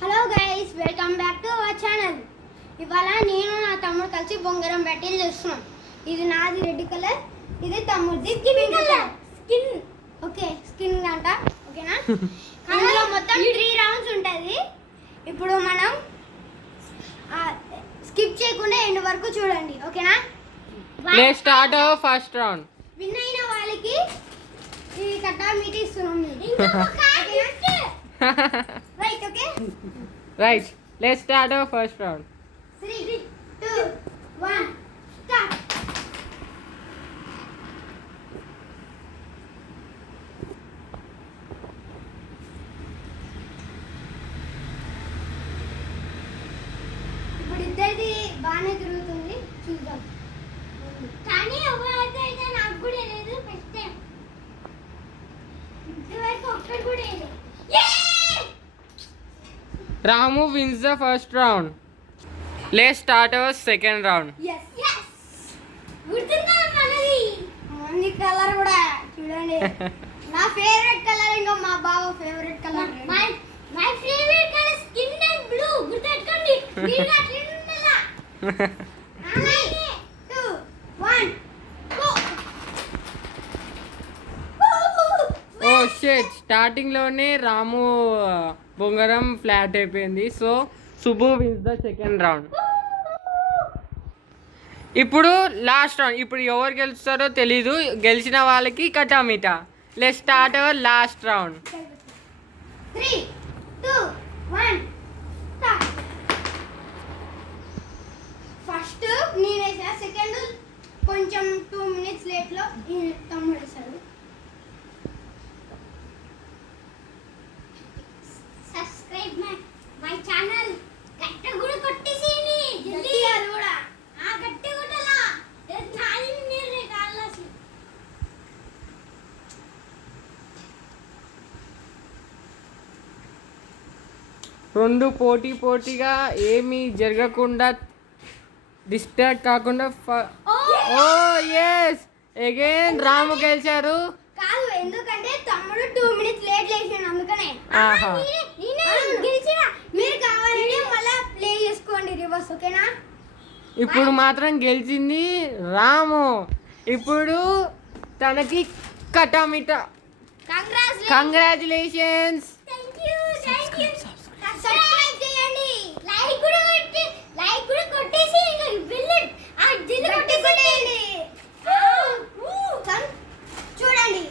Hello guys, welcome back to our channel. ఇవాళ నేను నా తమ్ముడు కలిసి బొంగరం బ్యాటిల్ చేస్తున్నాం. ఇది నాది రెడ్ కలర్, ఇది తమ్ముడిది skin colour. Skin okay, skin అంట ఓకేనా. ఇందులో మొత్తం 3 రౌండ్స్ ఉంటుంది. ఇప్పుడు మనం స్కిప్ చేయకుండా ఎండ్ వరకు చూడండి ఓకేనా. Let's start hour first round. Win అయిన వాళ్ళకి ఈ కట్టా మీట్ ఇస్తున్నాం. Right okay right, let's start hour first round. 3, 2, 1 start. ఇప్పుడు ఇద్దరిది బాగానే తిరుగుతుంది, చూద్దాం. కానీ ఎవరైతే నాకు కూడా లేదు. ఫస్ట్ టైం ఇంతవరకు ఒక్కటి కూడా లేదు. Ramu wins the first round. Let's start our second round. yes గుర్తుందా మనది మంది కలర్ కూడా చూడండి. నా ఫేవరెట్ కలర్, ఇంకా మా బావ favourite colour. My favourite colour skin and blue. గుర్తుపెట్టుకోండి. మీరు అట్లా ఉండాలా. 3, 2, 1 గో. ఓ షిట్, స్టార్టింగ్ లోనే రాము బొంగరం ఫ్లాట్ అయిపోయింది. So Subbu wins the second round. ఇప్పుడు లాస్ట్ రౌండ్. ఇప్పుడు ఎవరు గెలుస్తారో తెలీదు. గెలిచిన వాళ్ళకి కటామిటా. Let's start our last round. 3, 2, 1 start. First నేను వేసా, సెకండ్ కొంచెం 2 మినిట్స్ లేట్ లో తమ్ముడు వేసాడు. Subscribe my channel. గట్ట కూడా కొట్టేసేయండి జల్దీ. అది కూడా గట్టి కొట్టాలా. నాది నీరే కాలాసి. రెండు పోటీగా ఏమీ జరగకుండా, డిస్ట్రాక్ట్ కాకుండా. ఓ ఎస్, అగైన్ రాము గెలిచారు. కాదు, ఎందుకంటే తమ్ముడు 2 మినిట్స్ లేట్ లేచాడు, అందుకనే. ఆహా. గెలిచిన. మీరు కావాలంటే మళ్ళీ ప్లే చేసుకోండి రివర్స్ ఓకేనా. ఇప్పుడు మాత్రం గెలిచింది రాము. ఇప్పుడు తనకి కటామిటా. కంగ్రాచులేషన్స్. సబ్స్క్రైబ్ చేయండి, లైక్ కూడా కొట్టేసి బెల్ కొట్టేసేయండి. చూడండి